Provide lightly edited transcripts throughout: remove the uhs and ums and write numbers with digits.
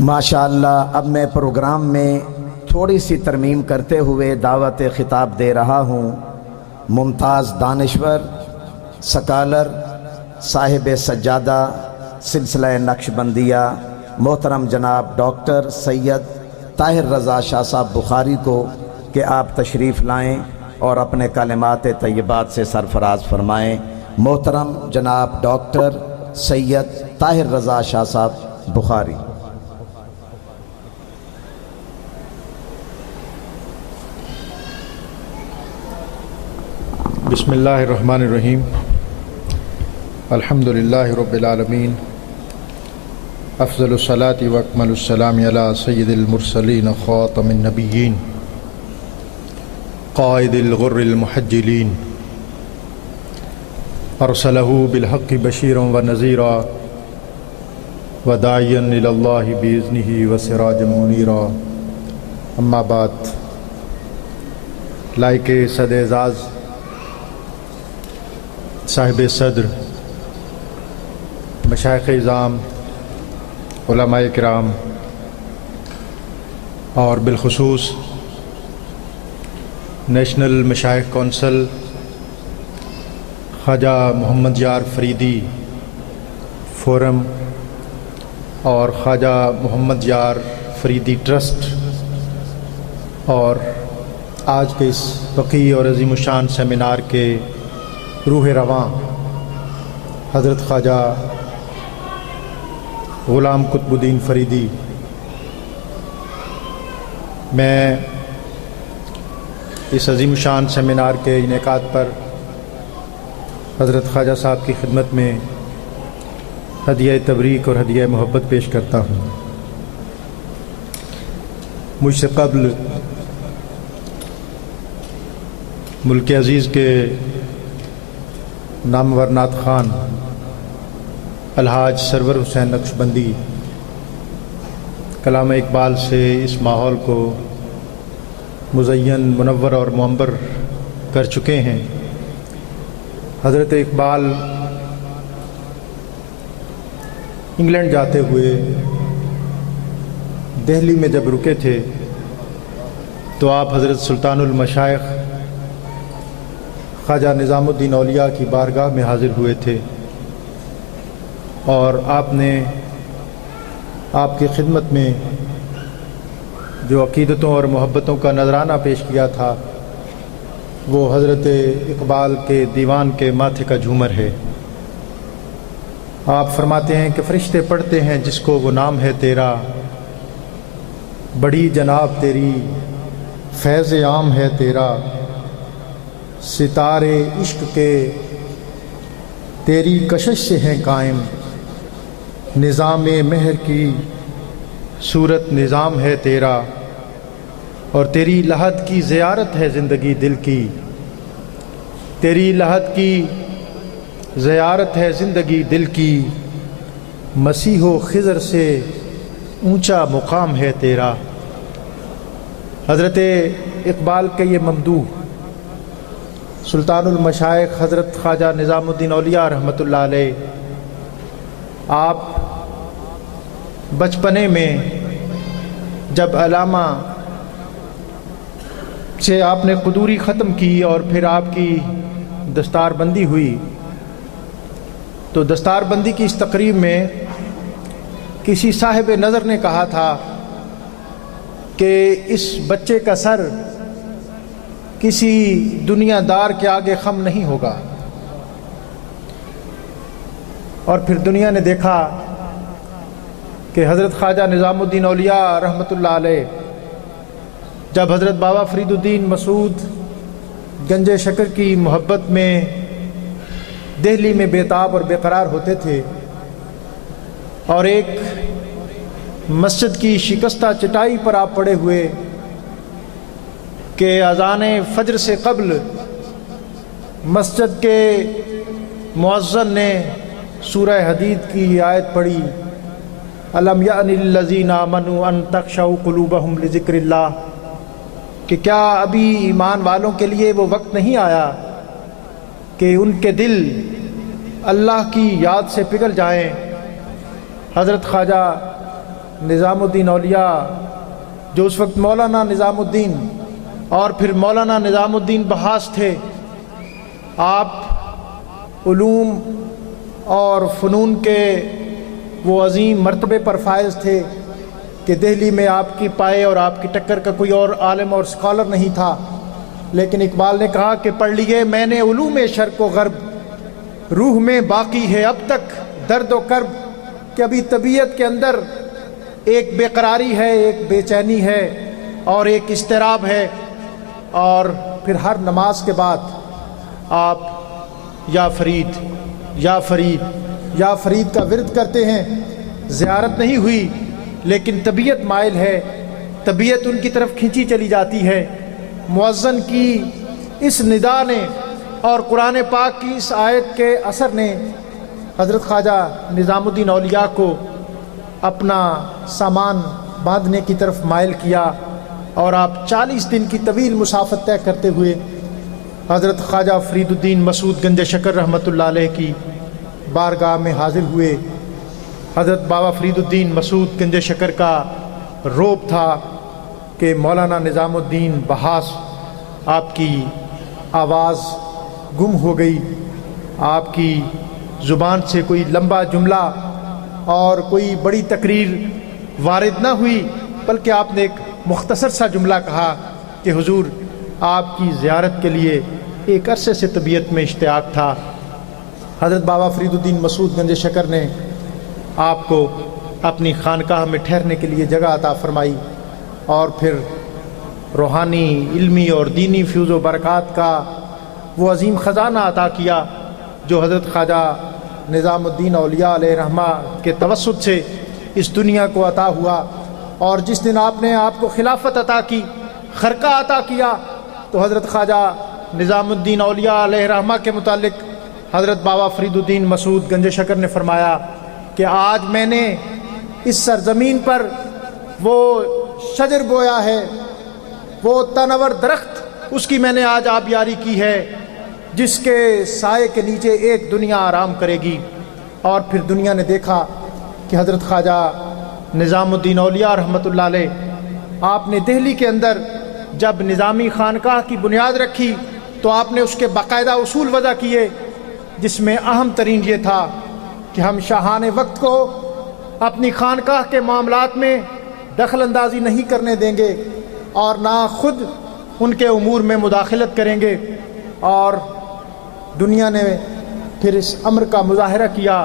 ماشاءاللہ اب میں پروگرام میں تھوڑی سی ترمیم کرتے ہوئے دعوت خطاب دے رہا ہوں ممتاز دانشور سکالر صاحب سجادہ سلسلہ نقشبندیہ محترم جناب ڈاکٹر سید طاہر رضا شاہ صاحب بخاری کو کہ آپ تشریف لائیں اور اپنے کلمات طیبات سے سرفراز فرمائیں۔ محترم جناب ڈاکٹر سید طاہر رضا شاہ صاحب بخاری۔ بسم اللہ الرحمن الرحیم۔ الحمدللہ رب العالمین، افضل الصلاۃ و اکمل السلام علی سید المرسلین خاتم النبیین قائد الغر المحجلین، ارسلہ بالحق بشیرا و نذیرا وداعیا الی اللہ باذنہ وسراجا منیرا۔ اما بعد، لائق صد اعزاز صاحب صدر، مشائخ اعظام، علماء کرام اور بالخصوص نیشنل مشائخ کونسل خواجہ محمد یار فریدی فورم اور خواجہ محمد یار فریدی ٹرسٹ اور آج کے اس وقیع اور عظیم الشان سیمینار کے روح رواں حضرت خواجہ غلام قطب الدین فریدی، میں اس عظیم الشان سیمینار کے انعقاد پر حضرت خواجہ صاحب کی خدمت میں ہدیہ تبریک اور ہدیہ محبت پیش کرتا ہوں۔ مجھ سے قبل ملک عزیز کے نامور نعت خان الحاج سرور حسین نقشبندی کلام اقبال سے اس ماحول کو مزین، منور اور معمر کر چکے ہیں۔ حضرت اقبال انگلینڈ جاتے ہوئے دہلی میں جب رکے تھے تو آپ حضرت سلطان المشائخ خواجہ نظام الدین اولیاء کی بارگاہ میں حاضر ہوئے تھے اور آپ نے آپ کی خدمت میں جو عقیدتوں اور محبتوں کا نذرانہ پیش کیا تھا وہ حضرت اقبال کے دیوان کے ماتھے کا جھومر ہے۔ آپ فرماتے ہیں کہ فرشتے پڑھتے ہیں جس کو وہ نام ہے تیرا، بڑی جناب تیری فیض عام ہے تیرا، ستارے عشق کے تیری کشش سے ہیں قائم، نظام مہر کی صورت نظام ہے تیرا، اور تیری لحد کی زیارت ہے زندگی دل کی، تیری لحد کی زیارت ہے زندگی دل کی، مسیح و خضر سے اونچا مقام ہے تیرا۔ حضرت اقبال کے یہ ممدوح سلطان المشائخ حضرت خواجہ نظام الدین اولیاء رحمۃ اللہ علیہ، آپ بچپنے میں جب علامہ سے آپ نے قدوری ختم کی اور پھر آپ کی دستار بندی ہوئی تو دستار بندی کی اس تقریب میں کسی صاحب نظر نے کہا تھا کہ اس بچے کا سر کسی دنیا دار کے آگے خم نہیں ہوگا، اور پھر دنیا نے دیکھا کہ حضرت خواجہ نظام الدین اولیاء رحمۃ اللہ علیہ جب حضرت بابا فرید الدین مسعود گنج شکر کی محبت میں دہلی میں بیتاب اور بے قرار ہوتے تھے اور ایک مسجد کی شکستہ چٹائی پر آپ پڑے ہوئے کہ اذان فجر سے قبل مسجد کے مؤذن نے سورہ حدید کی آیت پڑھی، الم یأن للذین آمنوا ان تخشع قلوبہم لذکر اللہ، کہ کیا ابھی ایمان والوں کے لیے وہ وقت نہیں آیا کہ ان کے دل اللہ کی یاد سے پگھل جائیں۔ حضرت خواجہ نظام الدین اولیاء جو اس وقت مولانا نظام الدین اور پھر مولانا نظام الدین بحاس تھے، آپ علوم اور فنون کے وہ عظیم مرتبے پر فائز تھے کہ دہلی میں آپ کی پائے اور آپ کی ٹکر کا کوئی اور عالم اور اسکالر نہیں تھا۔ لیکن اقبال نے کہا کہ پڑھ لیے میں نے علوم شرق و غرب، روح میں باقی ہے اب تک درد و کرب، کہ ابھی طبیعت کے اندر ایک بے قراری ہے، ایک بے چینی ہے اور ایک اضطراب ہے۔ اور پھر ہر نماز کے بعد آپ یا فرید یا فرید یا فرید کا ورد کرتے ہیں۔ زیارت نہیں ہوئی لیکن طبیعت مائل ہے، طبیعت ان کی طرف کھینچی چلی جاتی ہے۔ مؤذن کی اس ندا نے اور قرآن پاک کی اس آیت کے اثر نے حضرت خواجہ نظام الدین اولیاء کو اپنا سامان باندھنے کی طرف مائل کیا، اور آپ 40 دن کی طویل مسافت طے کرتے ہوئے حضرت خواجہ فرید الدین مسعود گنج شکر رحمۃ اللہ علیہ کی بارگاہ میں حاضر ہوئے۔ حضرت بابا فرید الدین مسعود گنج شکر کا روب تھا کہ مولانا نظام الدین بحاس آپ کی آواز گم ہو گئی، آپ کی زبان سے کوئی لمبا جملہ اور کوئی بڑی تقریر وارد نہ ہوئی، بلکہ آپ نے ایک مختصر سا جملہ کہا کہ حضور آپ کی زیارت کے لیے ایک عرصے سے طبیعت میں اشتیاق تھا۔ حضرت بابا فرید الدین مسعود گنج شکر نے آپ کو اپنی خانقاہ میں ٹھہرنے کے لیے جگہ عطا فرمائی، اور پھر روحانی، علمی اور دینی فیوز و برکات کا وہ عظیم خزانہ عطا کیا جو حضرت خواجہ نظام الدین اولیاء علیہ رحمہ کے توسط سے اس دنیا کو عطا ہوا۔ اور جس دن آپ نے آپ کو خلافت عطا کی، خرقہ عطا کیا، تو حضرت خواجہ نظام الدین اولیاء علیہ رحمہ کے متعلق حضرت بابا فرید الدین مسعود گنج شکر نے فرمایا کہ آج میں نے اس سرزمین پر وہ شجر بویا ہے، وہ تنور درخت، اس کی میں نے آج آبیاری کی ہے جس کے سائے کے نیچے ایک دنیا آرام کرے گی۔ اور پھر دنیا نے دیکھا کہ حضرت خواجہ نظام الدین اولیاء رحمۃ اللہ علیہ آپ نے دہلی کے اندر جب نظامی خانقاہ کی بنیاد رکھی تو آپ نے اس کے باقاعدہ اصول وضع کیے، جس میں اہم ترین یہ تھا کہ ہم شاہان وقت کو اپنی خانقاہ کے معاملات میں دخل اندازی نہیں کرنے دیں گے اور نہ خود ان کے امور میں مداخلت کریں گے۔ اور دنیا نے پھر اس امر کا مظاہرہ کیا،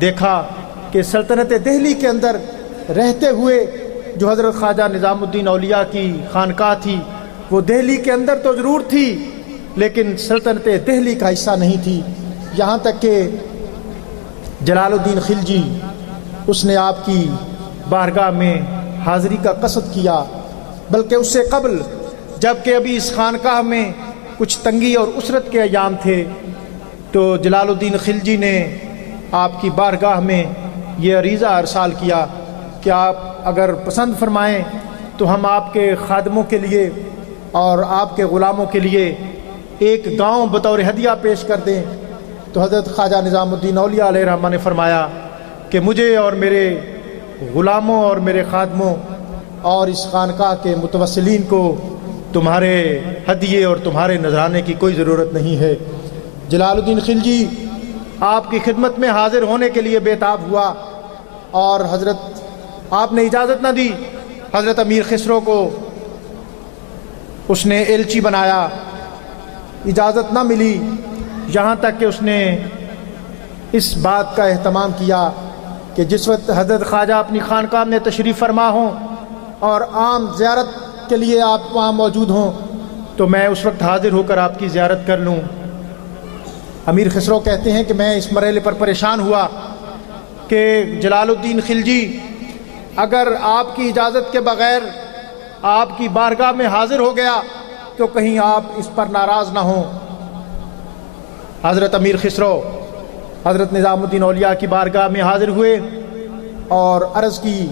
دیکھا کہ سلطنت دہلی کے اندر رہتے ہوئے جو حضرت خواجہ نظام الدین اولیاء کی خانقاہ تھی وہ دہلی کے اندر تو ضرور تھی لیکن سلطنت دہلی کا حصہ نہیں تھی۔ یہاں تک کہ جلال الدین خلجی اس نے آپ کی بارگاہ میں حاضری کا قصد کیا، بلکہ اس سے قبل جب کہ ابھی اس خانقاہ میں کچھ تنگی اور اسرت کے ایام تھے تو جلال الدین خلجی نے آپ کی بارگاہ میں یہ عریضہ ارسال کیا کہ آپ اگر پسند فرمائیں تو ہم آپ کے خادموں کے لیے اور آپ کے غلاموں کے لیے ایک گاؤں بطور ہدیہ پیش کر دیں۔ تو حضرت خواجہ نظام الدین اولیاء علیہ رحمہ نے فرمایا کہ مجھے اور میرے غلاموں اور میرے خادموں اور اس خانقاہ کے متوسلین کو تمہارے ہدیے اور تمہارے نذرانے کی کوئی ضرورت نہیں ہے۔ جلال الدین خلجی آپ کی خدمت میں حاضر ہونے کے لیے بےتاب ہوا اور حضرت آپ نے اجازت نہ دی۔ حضرت امیر خسرو کو اس نے ایلچی بنایا، اجازت نہ ملی، یہاں تک کہ اس نے اس بات کا اہتمام کیا کہ جس وقت حضرت خواجہ اپنی خانقاہ میں تشریف فرما ہوں اور عام زیارت کے لیے آپ وہاں موجود ہوں تو میں اس وقت حاضر ہو کر آپ کی زیارت کر لوں۔ امیر خسرو کہتے ہیں کہ میں اس مرحلے پر پریشان ہوا کہ جلال الدین خلجی اگر آپ کی اجازت کے بغیر آپ کی بارگاہ میں حاضر ہو گیا تو کہیں آپ اس پر ناراض نہ ہوں۔ حضرت امیر خسرو حضرت نظام الدین اولیاء کی بارگاہ میں حاضر ہوئے اور عرض کی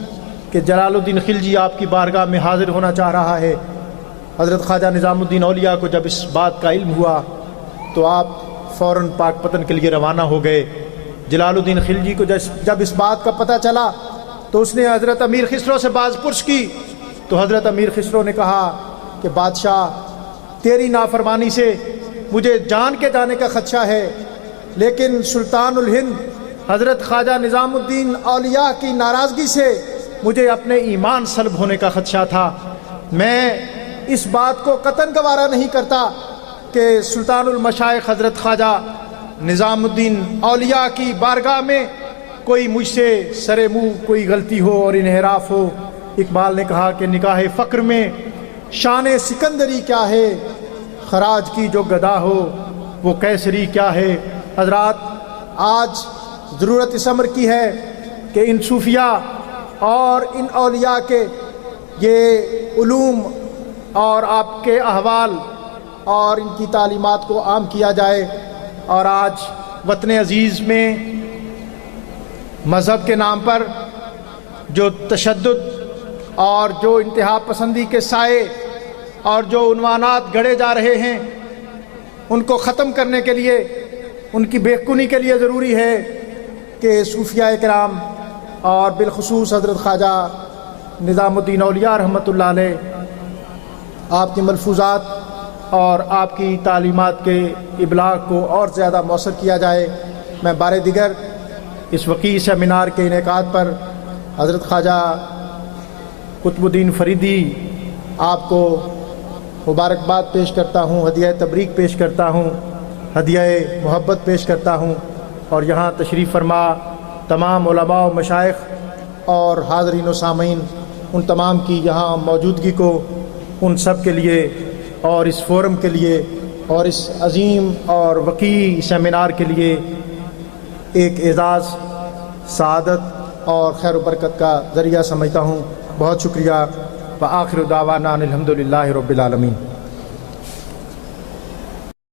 کہ جلال الدین خلجی آپ کی بارگاہ میں حاضر ہونا چاہ رہا ہے۔ حضرت خواجہ نظام الدین اولیاء کو جب اس بات کا علم ہوا تو آپ فوراً پاک پتن کے لیے روانہ ہو گئے۔ جلال الدین خلجی کو جب اس بات کا پتہ چلا تو اس نے حضرت امیر خسرو سے باز پرس کی، تو حضرت امیر خسرو نے کہا کہ بادشاہ تیری نافرمانی سے مجھے جان کے جانے کا خدشہ ہے، لیکن سلطان الہند حضرت خواجہ نظام الدین اولیاء کی ناراضگی سے مجھے اپنے ایمان سلب ہونے کا خدشہ تھا۔ میں اس بات کو قطعاً گوارا نہیں کرتا کہ سلطان المشائخ حضرت خواجہ نظام الدین اولیاء کی بارگاہ میں کوئی مجھ سے سرے منہ کوئی غلطی ہو اور انحراف ہو۔ اقبال نے کہا کہ نکاح فقر میں شان سکندری کیا ہے، خراج کی جو گدا ہو وہ کیسری کیا ہے۔ حضرات، آج ضرورت اس امر کی ہے کہ ان صوفیاء اور ان اولیاء کے یہ علوم اور آپ کے احوال اور ان کی تعلیمات کو عام کیا جائے۔ اور آج وطن عزیز میں مذہب کے نام پر جو تشدد اور جو انتہا پسندی کے سائے اور جو عنوانات گڑے جا رہے ہیں، ان کو ختم کرنے کے لیے، ان کی بےخونی کے لیے ضروری ہے کہ صوفیاء کرام اور بالخصوص حضرت خواجہ نظام الدین اولیاء رحمۃ اللہ علیہ آپ کی ملفوظات اور آپ کی تعلیمات کے ابلاغ کو اور زیادہ مؤثر کیا جائے۔ میں بار دیگر اس وقیع سیمینار کے انعقاد پر حضرت خواجہ قطب الدین فریدی آپ کو مبارکباد پیش کرتا ہوں، ہدیہ تبریک پیش کرتا ہوں، ہدیہ محبت پیش کرتا ہوں، اور یہاں تشریف فرما تمام علماء و مشائخ اور حاضرین و سامعین ان تمام کی یہاں موجودگی کو ان سب کے لیے اور اس فورم کے لیے اور اس عظیم اور وقیع سیمینار کے لیے ایک اعزاز، سعادت اور خیر و برکت کا ذریعہ سمجھتا ہوں۔ بہت شکریہ۔ وآخر دعوانا الحمدللہ رب العالمین۔